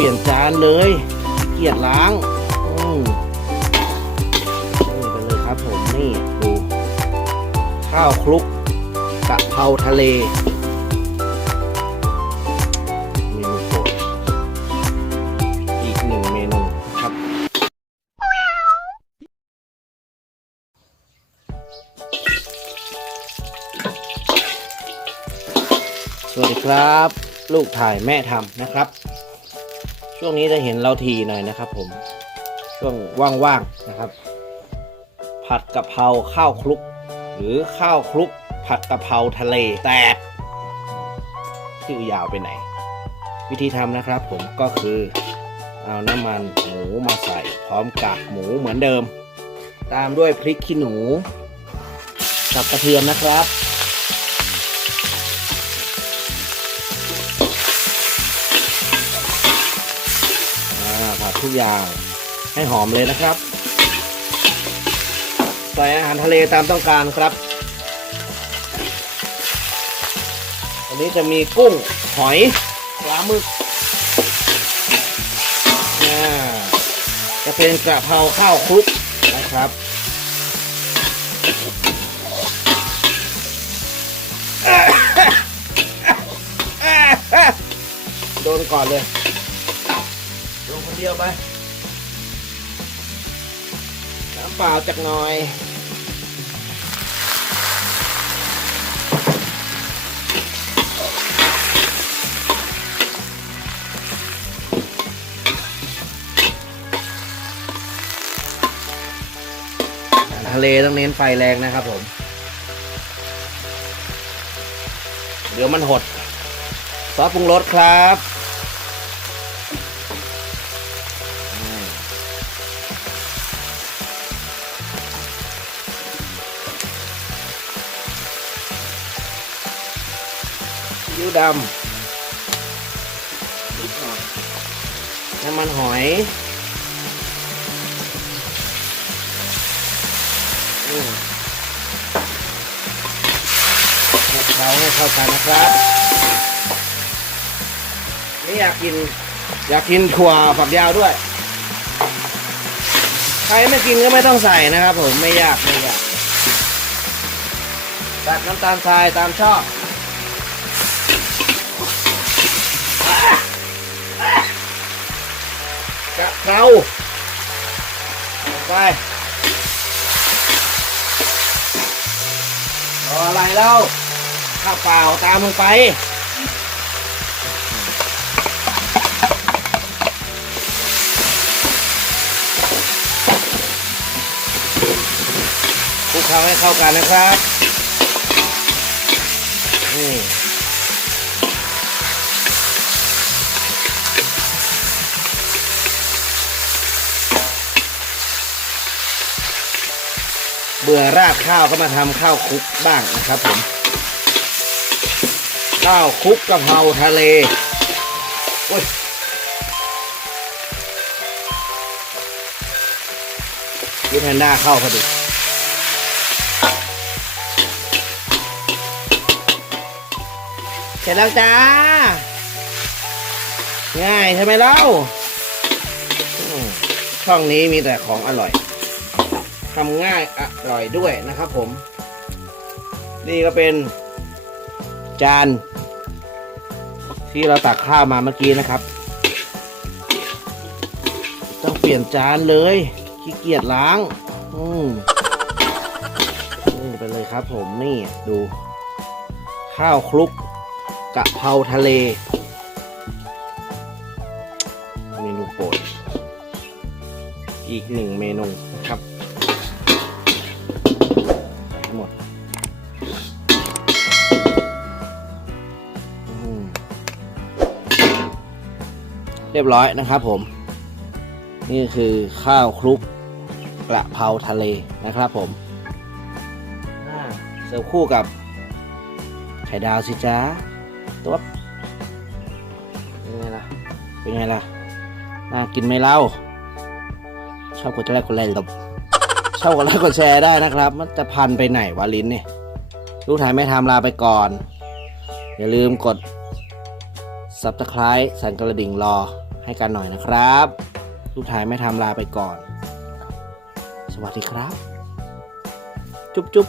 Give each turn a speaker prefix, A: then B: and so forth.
A: ลี่ยนจานเลยเกลียดล้างอืมนี่ไปเลยครับผมนี่ดู ข้าวคลุกกะเพราทะเลเมนูโปรดอีกหนึ่งเมนูครับสวัสดีครับ ลูกถ่ายแม่ทำนะครับ ช่วงนี้จะเห็นเราทีหน่อยนะครับ ผมช่วงว่างๆนะครับ ผัดกะเพราข้าวคลุก หรือข้าวคลุก ผัดกะเพราทะเลแตกชื่อยาวไปไหน วิธีทำนะครับผมก็คือเอาน้ำมันหมูมาใส่ พร้อมกากหมูเหมือนเดิม ตามด้วยพริกขี้หนูกับกระเทียมนะครับ ทุกอย่างให้หอมเลยนะครับ ใส่อาหารทะเลตามต้องการครับ อันนี้จะมีกุ้งหอยปลาหมึกอ่าจะเป็นกระเพราข้าวคลุกนะครับโดนก่อนเลย เดียวไป น้ำเปล่าจากหน่อยทะเลต้องเน้นไฟแรงนะครับผม เดี๋ยวมันหด ซอสปรุงรสครับ อิ๊วดำนิดหน่อยน้ำมันหอยคลุกเคล้าให้เข้ากันนะครับนี่อยากกิน อยากกินถั่วฝักยาวด้วย ใครไม่กินก็ไม่ต้องใส่นะครับผมไม่ยากไม่ยากตัดน้ำตาลทรายตามชอบ เพราไปรออะไรแล้วข้าวเปล่าตามมึงไปคลุกเคล้าให้เข้ากันนะครับนี่ บื่อราดข้าวก็มาทำข้าวคลุกบ้างนะครับผมข้าวคลุกกะเพราทะเลโอ้ยพี่แพนด้าเข้าพอดีเสร็จแล้วจ้า ง่ายใช่ไหมเล่าช่องนี้มีแต่ของอร่อย ทำง่ายอร่อยด้วยนะครับผม นี่ก็เป็น จาน ที่เราตักข้าวมาเมื่อกี้นะครับ ต้องเปลี่ยนจานเลยขี้เกียจล้าง อืมนี่ไปเลยครับผมนี่ดู ข้าวคลุกกะเพราทะเลเมนูโปรดอีกหนึ่งเมนูนะครับ เรียบร้อยนะครับผม นี่คือข้าวคลุกกระเพราทะเลนะครับผมเสิร์ฟคู่กับไข่ดาวสิจ้าตัวเป็นไงล่ะ เป็นไงล่ะ น่ากินไหมเล่า ชอบกดไลค์กดไลค์ลบชอบกดไลค์กดแชร์ได้นะครับ มันจะพันไปไหนวะลิ้นเนี่ย ลูกถ่ายไม่ทำลาไปก่อน อย่าลืมกด ซับสไคร b e สั่นกระดิ่งรอให้กันหน่อยนะครับลูกถ่ายไม่ทำลาไปก่อน สวัสดีครับ จุ๊บจุ๊บ